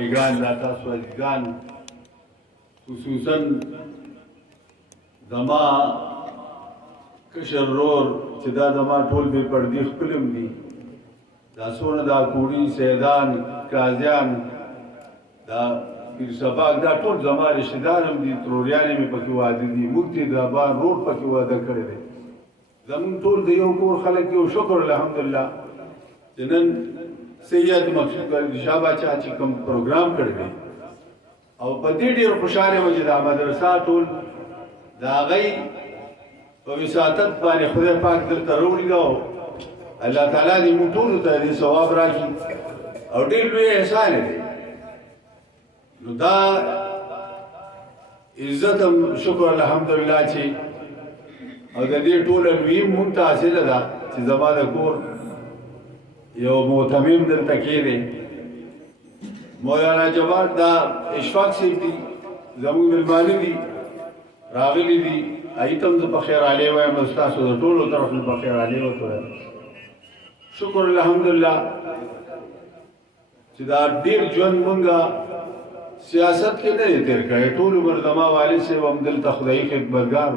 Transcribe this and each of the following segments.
ایگان دا تاسو ایگان خصوصا زما کشر رور چې دا زما ټول بې پردي خپلم دي دا څونه دا کوړي سیدان قاضیان دا پیر سباق دا ټول زما رشتہ دار هم دي تروریانې مې پکې واده دي موږ ته د ابا رور پکې واده کړی دی زمونږ ټول د یو کور خلک یو شکر الحمدلله چې نن سید مقصود علی شاه باچا چې کوم پروګرام کړی دی او په دې ډېر خوشاله و چې دا مدرسه ټول د هغې په وساطت باندې خدای پاک دلته راوړي ده او الله تعالی دې موږ ټولو ته دې ثواب راکړي او ډېر لوی احسان دی نو دا عزت هم شکر الحمدلله چې او د دې ټوله لوی مونږ ته حاصله ده چې زما د کور یو معتمم دلته کې دی مولانا جواد دا اشفاق صاحب دي زموږ مېلمانه دي راغلي دي هغې ته هم زه په خیر علی وایم ستاسو د ټولو طرف نه په خیر علی ورته وایم شکر الحمدلله چې دا ډېر ژوند مونږه سیاست کې نه دی تېر کړی ټول عمر زما والد صاحب هم دلته خدایي خدمتګار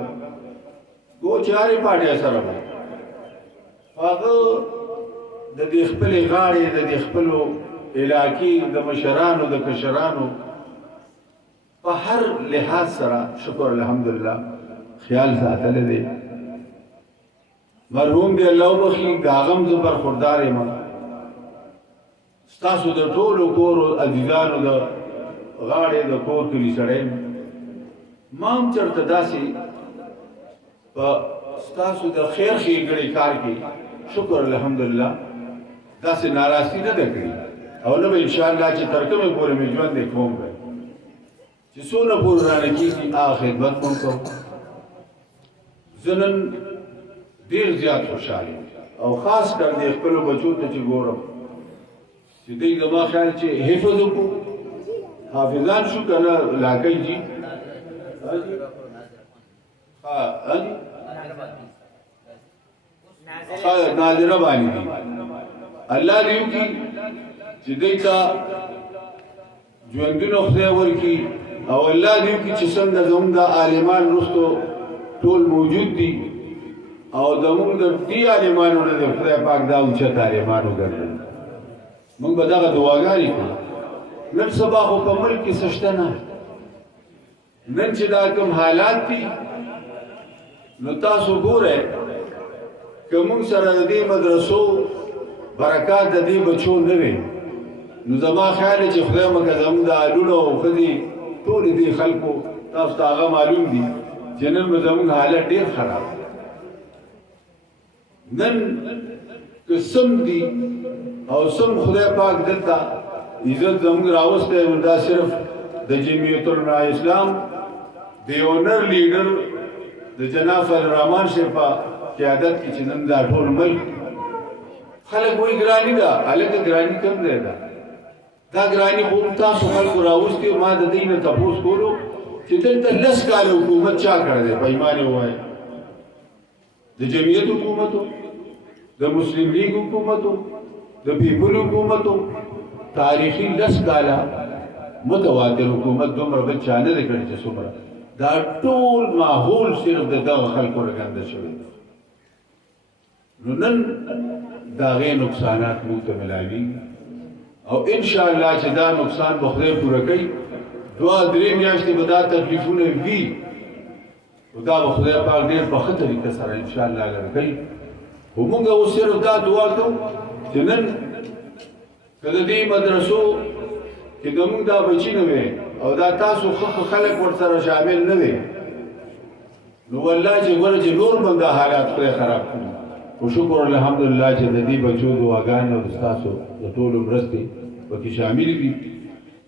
و چارې پاټۍ سره و هغه د دې خپلې غاړې د دې خپلو علاقې د مشرانو د کشرانو په هر لحاظ سره شکر الحمدلله خیال ساتلی دی مرحوم دی الله وبخي د هغه هم زه برخوردار یم ستاسو د ټولو کورو عزیزانو د غاړې د کور کلي سړی ما هم چېرته داسې په ستاسو د خیر ښېګړې کار کې شکر الحمدلله داسې ناراضي نه ده کړې او نه به انشاءالله چې تر کومې پورې مې ژوند دی کوم به چې څونه پورې رانه کېږي هغه خدمت به هم کوم زه نن ډېر زیات خوشحال یم او خاص کر دې خپلو بچو ته چې ګورم چې دوی زما خیال چې حفظ وکړو حافظان شو که نه علاقۍ جي ناظره باندې دي الله دې وکړي چې دوی ته ژوندونه خدای ورکړي او الله دې وکړي چې څنګه زموږ د عالمان وروستو ټول موجود دي او زموږ د دې عالمانو نه د خدای پاک دا اوچت عالمان وګرځوي موږ به دغه دعاګانې کړو نن سبا خو په ملک کې څه شته نه نن چې دا کوم حالات دي نو تاسو ګورئ که موږ سره د دې مدرسو برکات د دې بچو نه وي نو زما خیال دی چې خدای مکه زموږ د هالونو او ښځې ټولې دې خلکو تاسو ته هغه معلوم دي چې نن به زموږ حالت ډېر خراب نن که سم دي او سم خدای پاک دلته عزت زموږ راوستی نو دا صرف د جمعیت العلماء اسلام د یو نر لیډر د جناب فضل الرحمن صاحب په قیادت کې چې نن دا ټول ملک خلک وایي ګراني ده هلکه ګراني کم دی ده دا ګراني خو تاسو خلکو راوستي ما د دوی نه تپوس کولو چې دلته 10 کاله حکومت چا کړی دی په ایمان یې ووایه د جمعیت حکومتو د مسلم لیگ حکومتو د پیپل حکومتو تاریخي 10 کاله متواتر حکومت دومره بل چا نه دی کړی چې څومره دا ټول ماحول صرف د دغه خلکو راګنده شوی نو نن د هغې نقصانات موږ ته ملاویږي او انشاءالله چې دا نقصان به خدای پوره کوي 2-3 میاشتې به دا تکلیفونه وي او دا به خدای پاک ډېر په ښه طریقه سره انشاءالله لرې کوي خو موږ اوس صرف دا دعا کوو چې نن که د دې مدرسو کې زموږ دا بچي نه وي او دا تاسو ښه خلک ورسره شامل نه وي نو والله چې ګوره چې نور به دا حالات خدای خراب کړي خو شکر الحمدلله چې د دې بچو دعاګانې او ستاسو د ټولو مرستې پکې شامل دي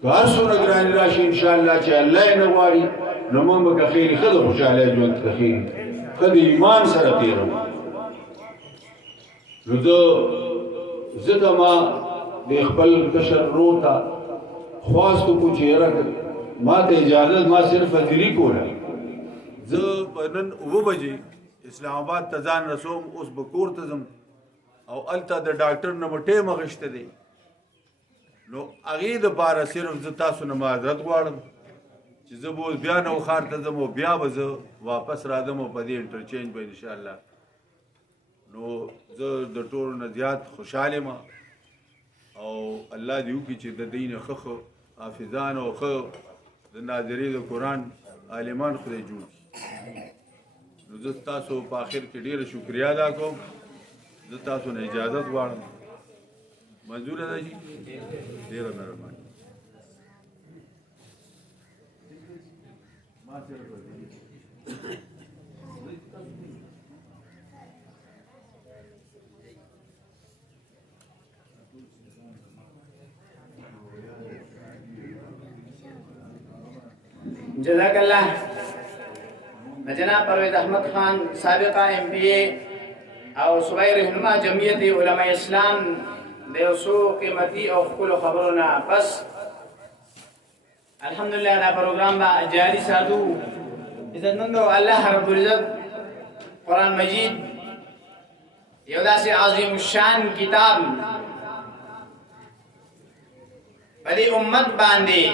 که هر څومره ګراني راشي انشاءالله چې الله یې نه غواړي نو موږ به که خیر ښه د خوشحالۍ ژوند که خیر ښه د ایمان سره تېروو نو زه ځکه ما د خپل کشر ورور ته خواست وکړو چې یاره ما ته اجازه ما صرف حاضري کوله زه په نن 9 بجې اسلام آباد ته ځان رسوم اوس به کور ته ځم او هلته د ډاکټر نه به ټیم اخیستی دی نو هغې دپاره صرف زه تاسو نه معذرت غواړم چې زه به اوس بیا نو ښار ته ځم او بیا به زه واپس راځم او په دې انټرچینج به انشاءالله نو زه د ټولو نه زیات خوشحال یم او الله دې وکړي چې د دوی نه ښه حافظان او ښه د ناظرې د قرآن عالمان خدای جوړ کړي نو زه ستاسو په آخر کې ډېره شکریه ادا کوم زه تاسو نه اجازت غواړم منظوره ده جی ډېره مهرباني جزاک اللہ جناب پرویز احمد خان سابقہ MP او صوبائی رہنما جمعیت علماء اسلام دیوسو قیمتی او خپل خبرونه پس الحمدلله دا پروگرام با جاری ساتو عزتمندو الله رب العزت قرآن مجید یو داسې عظیم الشان کتاب پدې امت باندې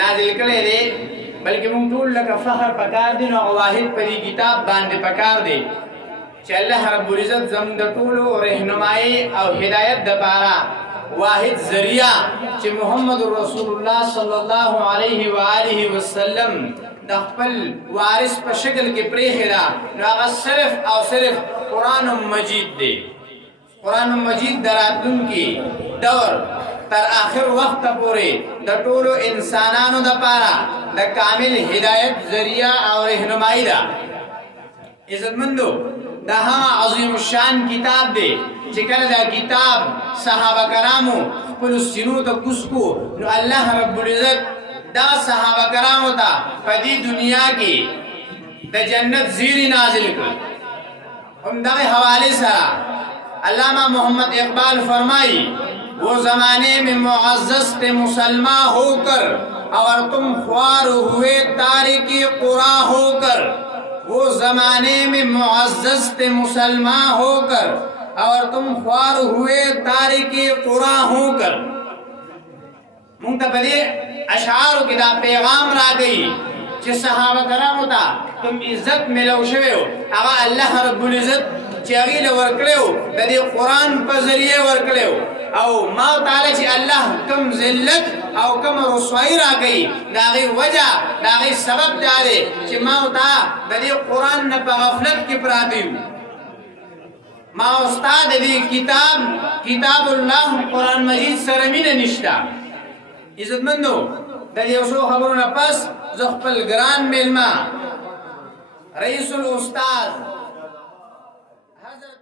نازل کړی دی بلکې موږ ټول لکه فخر پکار دی نو واحد پدې کتاب باندې پکار دی چې الله رب العزت زموږ د ټولو رهنمایي او هدایت دپاره واحد ذریعہ چې محمد رسول الله صلی الله علیه و آله وسلم د خپل وارث په شکل کې پرېښې ده نو هغه صرف او صرف قرآن مجید دی قرآن مجید د راتلونکي دور تر آخر وخت پورې د ټولو انسانانو دپاره د کامل هدایت ذریعہ او رهنمایي ده عزتمندو دا هغه عظیم الشان کتاب دی چې کله دا کتاب صحابه کرامو خپلو سینو ته کوز کو نو الله رب العزت دا صحابه کرامو ته په دې دنیا کې د جنت زیری نازل کړ همدغه حوالې سره علامہ محمد اقبال فرمائی وہ زمانے میں معزز تھے مسلمان ہو کر اور تم خوار ہوئے تارکی قرآن ہو کر وہ زمانے میں معزز تھے مسلمان ہو کر اور تم خوار ہوئے تارکی قرآن ہو کر منتبدی اشعارو کی دا پیغام را گئی چې صحابه کرامو ته کوم عزت ملو شوی هغه الله رب العزت چې هغې له ورکړی د دې قرآن په ذریعه ورکړی او ما تعالی چې الله کوم ذلت او کوم رسوایی را کوي د هغې وجه د هغې سبب دا دی چې ما او تا د دې قرآن نه په غفلت کې پراته یو ما او ستا د دې کتاب الله قرآن مجید سره مینه نشته عزتمندو د دې یو څو خبرو نه پس زه خپل ګران میلمه رئیس الاستاذ حضرت